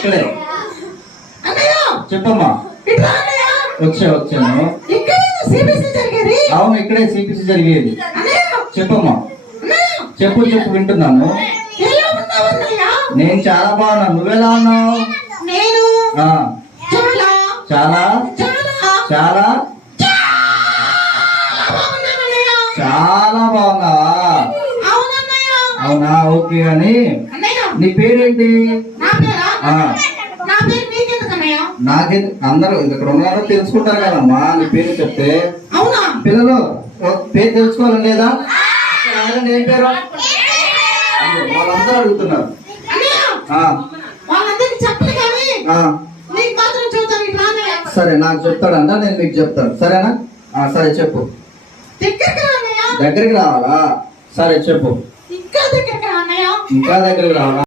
ఇక్కడే. అన్నయ్య చెప్పమ్మా. ఇట్లా అన్నయ్య వచ్చాను. ఇక్కడ సిబిసి జరిగేది. అవును, ఇక్కడే సిపిసి జరిగేది. అన్నయ్య చెప్పమ్మా. అన్నయ్య చెప్పు వింటున్నాను. ఎలా ఉన్నావు అన్నయ్య? నేను చాలా బాగున్నాను. నువ్వెలా ఉన్నావు? నేను ఆ, చాలా చాలా చాలా చాలా బాగున్నాను అన్నయ్య. చాలా బాగున్నావా? అవునన్నయ్య. అవునా, ఓకే. అని అన్నయ్య నీ పేరేంటి? నా పేరా? ఆ, నా పేరు నీకెందుకు అన్నయ్య? నాకే అందరూ ఇక్కడ ఉన్నారో తెలుసుకుంటారు కదమ్మా నీ పేరు చెప్తే. అవునా? పిల్లలు పేరు తెలుసుకోవాలని లేదా? ఆగండి, ఏం పేరు? వాళ్ళందరూ అడుగుతున్నారు. అన్నయ్య ఆ, వాళ్ళందరికీ చెప్పలే కానీ ఆ, నీకు మాత్రం చూద్దాం. ఇట్లా అన్నయ్య సరే, నాకు చెప్తాడంట, నేను మీకు చెప్తాను. సరేనా? సరే చెప్పు. దగ్గరికి రా అన్నయ్య. దగ్గరికి రావాలా? సరే చెప్పు. ఇంకా దగ్గరికి రా అన్నయ్య. ఇంకా దగ్గరికి రావాలా?